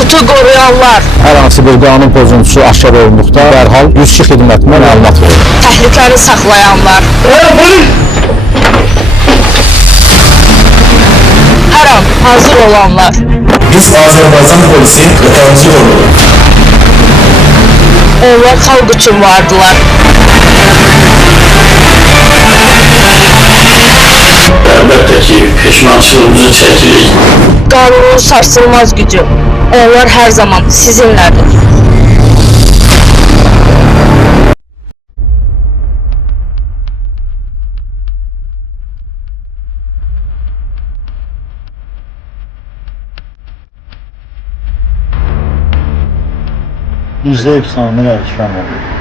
Sütü qoruyanlar, Hər hansı bir qanun pozuntusu aşkar olunduqda dərhal 102 xidmətinə məlumat verir. təhlükəni saxlayanlar, hər an hazır olanlar, Biz Azerbaycan polisi yatağımızı koruduk. onlar xalq üçün vardılar. Əlbəttə ki, peşmançılığımızı çəkirik. Qanunun sarsılmaz gücü, onlar hər zaman sizinlədir. Bizdə efsanə Əkrəmov.